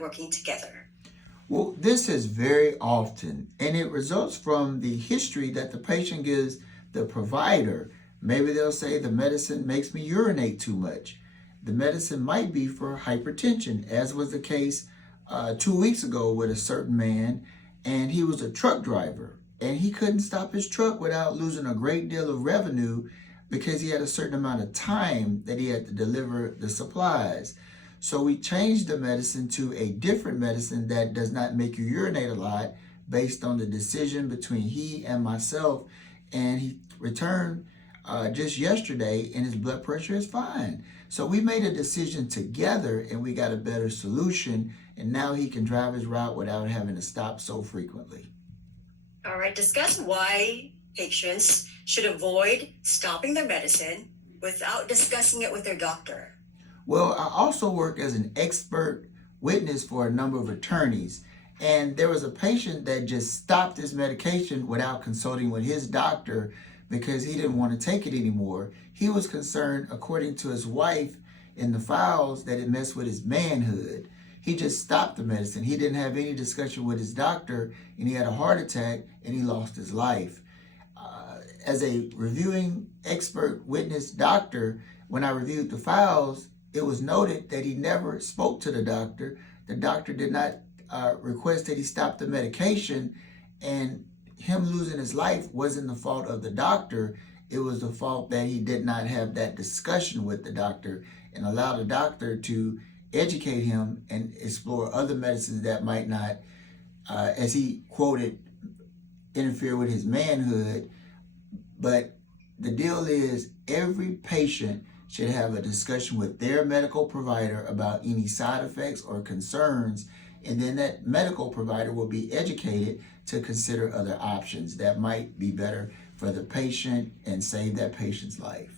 working together? Well, this is very often, and it results from the history that the patient gives the provider. Maybe they'll say the medicine makes me urinate too much. The medicine might be for hypertension, as was the case 2 weeks ago with a certain man, and he was a truck driver, and he couldn't stop his truck without losing a great deal of revenue because he had a certain amount of time that he had to deliver the supplies. So we changed the medicine to a different medicine that does not make you urinate a lot based on the decision between he and myself. And he returned just yesterday and his blood pressure is fine. So we made a decision together and we got a better solution. And now he can drive his route without having to stop so frequently. All right, discuss why patients should avoid stopping their medicine without discussing it with their doctor. Well, I also work as an expert witness for a number of attorneys, and there was a patient that just stopped his medication without consulting with his doctor because he didn't want to take it anymore. He was concerned, according to his wife in the files, that it messed with his manhood. He just stopped the medicine. He didn't have any discussion with his doctor, and he had a heart attack, and he lost his life. As a reviewing expert witness doctor, when I reviewed the files, it was noted that he never spoke to the doctor. The doctor did not request that he stop the medication, and him losing his life wasn't the fault of the doctor. It was the fault that he did not have that discussion with the doctor and allow the doctor to educate him and explore other medicines that might not, as he quoted, interfere with his manhood. But the deal is every patient should have a discussion with their medical provider about any side effects or concerns, and then that medical provider will be educated to consider other options that might be better for the patient and save that patient's life.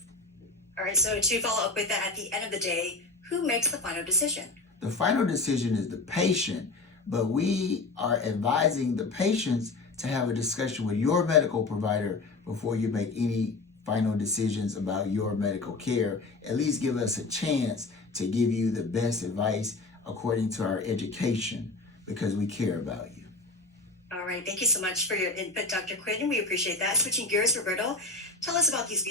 All right, so to follow up with that, at the end of the day, who makes the final decision? The final decision is the patient, but we are advising the patients to have a discussion with your medical provider before you make any final decisions about your medical care. At least give us a chance to give you the best advice according to our education, because we care about you. All right, thank you so much for your input, Dr. Quinn. We appreciate that. Switching gears, Roberto, tell us about these beautiful